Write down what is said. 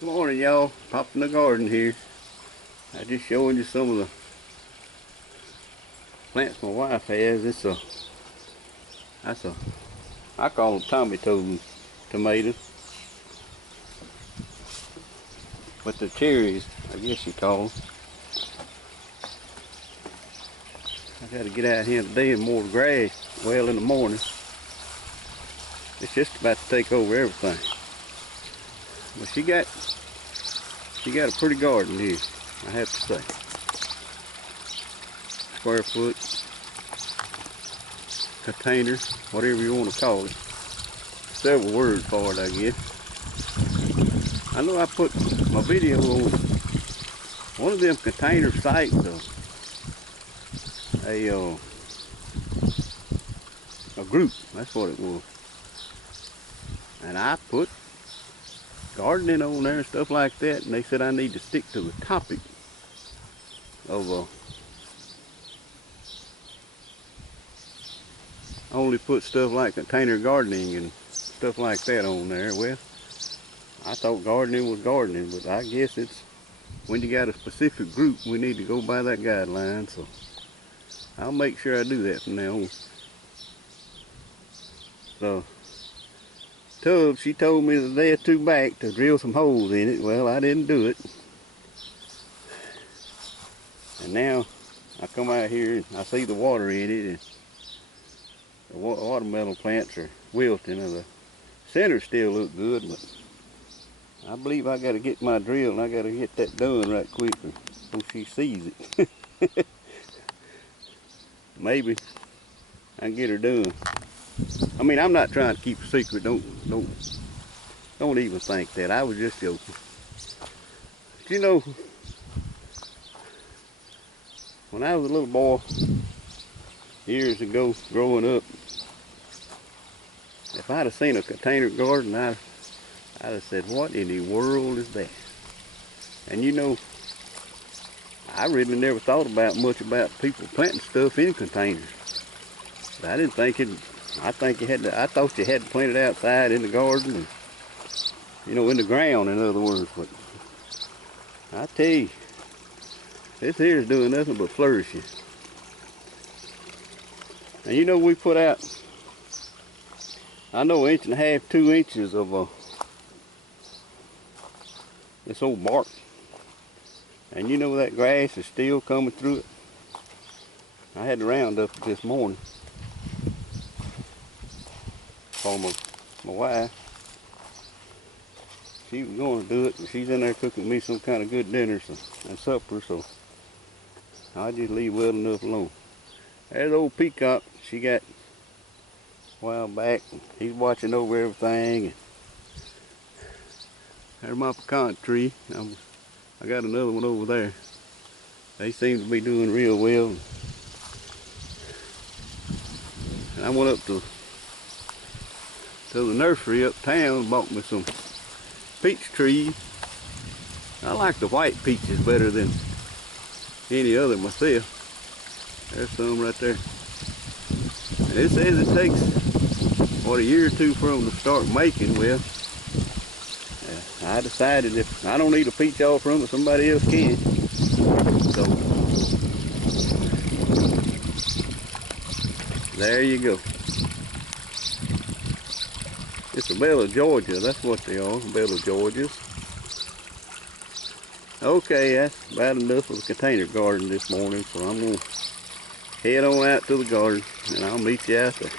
Good morning, y'all. Popping the garden here. I just showing you some of the plants my wife has. I call them Tommy Toe tomatoes, but the cherries, I guess you call them. I got to get out here today and mow the grass. Well, in the morning. It's just about to take over everything. But she got a pretty garden here, I have to say. Square foot, container, whatever you want to call it. Several words for it, I guess. I know I put my video on one of them container sites, a group, that's what it was. And I put gardening on there and stuff like that, and they said I need to stick to the topic of only put stuff like container gardening and stuff like that on there. Well, I thought gardening was gardening, but I guess it's when you got a specific group, we need to go by that guideline, so I'll make sure I do that from now on. So tub, she told me the day or two back to drill some holes in it. Well, I didn't do it. And now I come out here and I see the water in it, and the watermelon plants are wilting, and the center still look good, but I believe I got to get my drill and I got to get that done right quick before she sees it. Maybe I can get her done. I mean, I'm not trying to keep a secret. Don't even think that. I was just joking. But you know, when I was a little boy, years ago, growing up, if I'd have seen a container garden, I'd have said, what in the world is that? And you know, I really never thought much about people planting stuff in containers. But I didn't think it. I thought you had to plant it outside in the garden, and, you know, in the ground, in other words. But I tell you, this here is doing nothing but flourishing. And you know, we put out, I know, 1.5 inches, 2 inches of this old bark. And you know that grass is still coming through it. I had to round up this morning. Called my wife. She was going to do it, but she's in there cooking me some kind of good dinner and supper, so I'll just leave well enough alone. There's old peacock she got a while back. He's watching over everything. And there's my pecan tree. I got another one over there. They seem to be doing real well. And I went up to the nursery uptown and bought me some peach trees. I like the white peaches better than any other myself. There's some right there. And it says it takes, what, a year or two for them to start making. Well, I decided if I don't need a peach off from it, somebody else can. So there you go. It's a Bella Georgia, that's what they are, Bella Georgias. Okay, that's about enough of the container garden this morning, so I'm going to head on out to the garden, and I'll meet you out there.